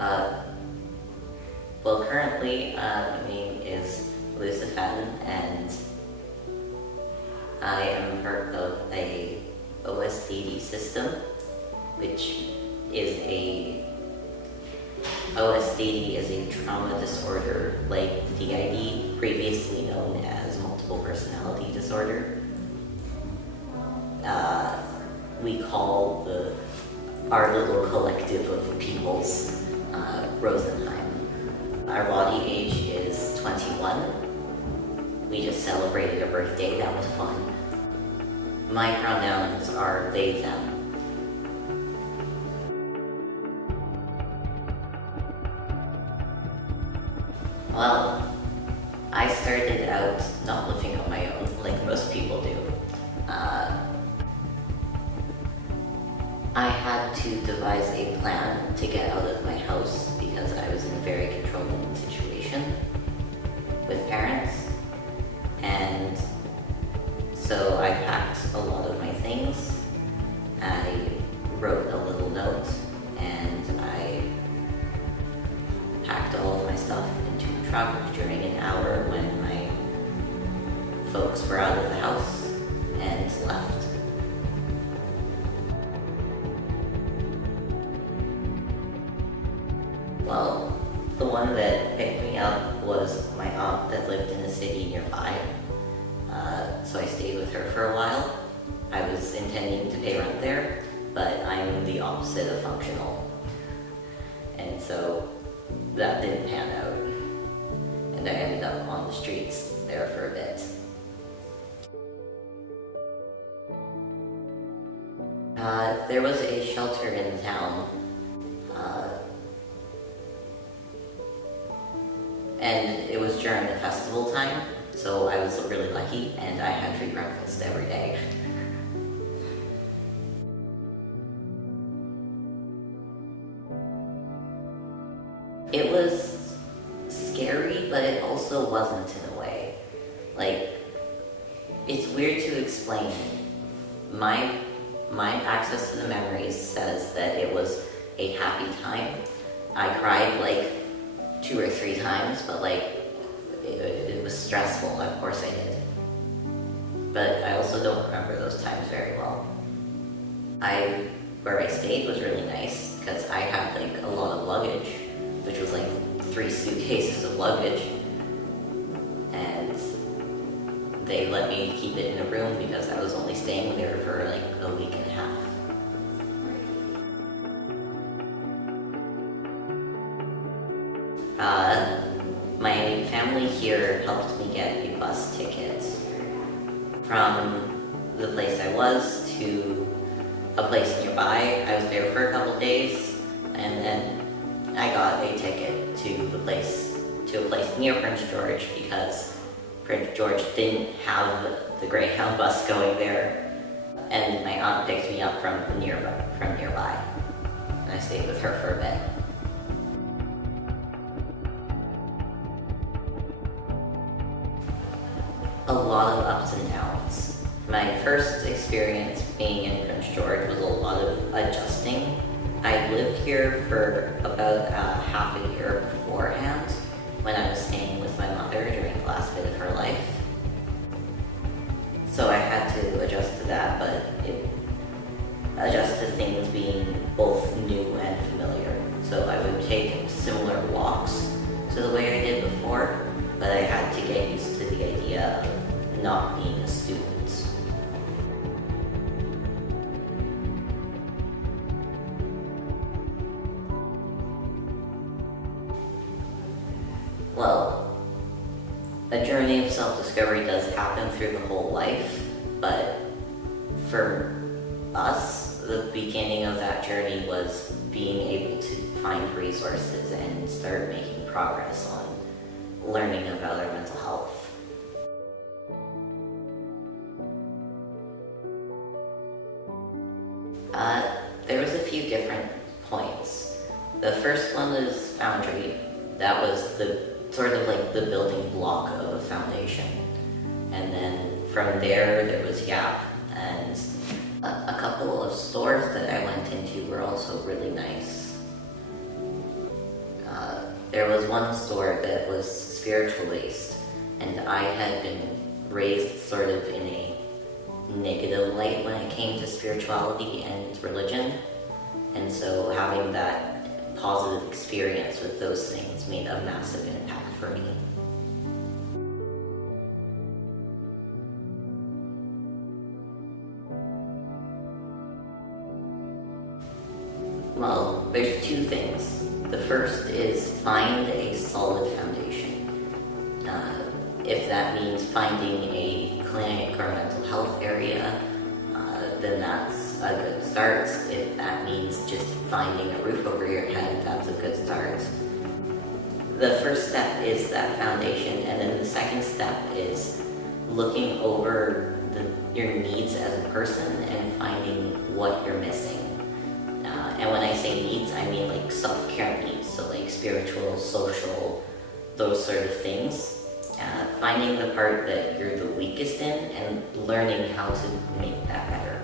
Uh, well, currently, my name is Lucifen, and I am part of a OSDD system, which is OSDD is a trauma disorder like DID, previously known as multiple personality disorder. We call our little collective of peoples Rosenheim. Our body age is 21. We just celebrated a birthday, that was fun. My pronouns are they, them. Well, I started out not living on my own like most people do. I had to devise a plan to get out of my house because I was in a very controlling situation with parents. And so I packed a lot of my things. I wrote a little note and I packed all of my stuff into a truck during an hour when my folks were out of the house and left. Well, the one that picked me up was my aunt that lived in a city nearby. So I stayed with her for a while. I was intending to pay rent there, but I'm the opposite of functional. And so that didn't pan out. And I ended up on the streets there for a bit. There was a shelter in town. And it was during the festival time, so I was really lucky, and I had free breakfast every day. It was scary, but it also wasn't in a way. Like, it's weird to explain. My access to the memories says that it was a happy time. I cried like 2 or 3 times, but like it was stressful. Of course I did, but I also don't remember those times very well. Where I stayed was really nice because I had like a lot of luggage, which was like 3 suitcases of luggage, and they let me keep it in a room because I was only staying there for like a week and a half. My family here helped me get a bus ticket from the place I was to a place nearby. I was there for a couple days, and then I got a ticket to a place near Prince George because Prince George didn't have the Greyhound bus going there, and my aunt picked me up from nearby, and I stayed with her for a bit. A lot of ups and downs. My first experience being in Prince George was a lot of adjusting. I lived here for about half a year beforehand when I was staying with my mother during the last bit of her life. So I had to adjust to that, but adjust to things being both new and familiar. So I would take similar walks to the way I did before, but I had to get used to the idea of not being a student. Well, a journey of self-discovery does happen through the whole life, but for us, the beginning of that journey was being able to find resources and start making progress on learning about our mental health. There was a few different points. The first one was Foundry. That was the sort of like the building block of a foundation. And then from there was Yap, and a couple of stores that I went into were also really nice. there was one store that was spiritual based, and I had been raised sort of in a negative light when it came to spirituality and religion, and so having that positive experience with those things made a massive impact for me. Well, there's two things. The first is find a solid foundation. If that means finding a clinic or mental health area, then that's a good start. If that means just finding a roof over your head, that's a good start. The first step is that foundation, and then the second step is looking over your needs as a person and finding what you're missing. And when I say needs, I mean like self-care needs, so like spiritual, social, those sort of things. Finding the part that you're the weakest in and learning how to make that better.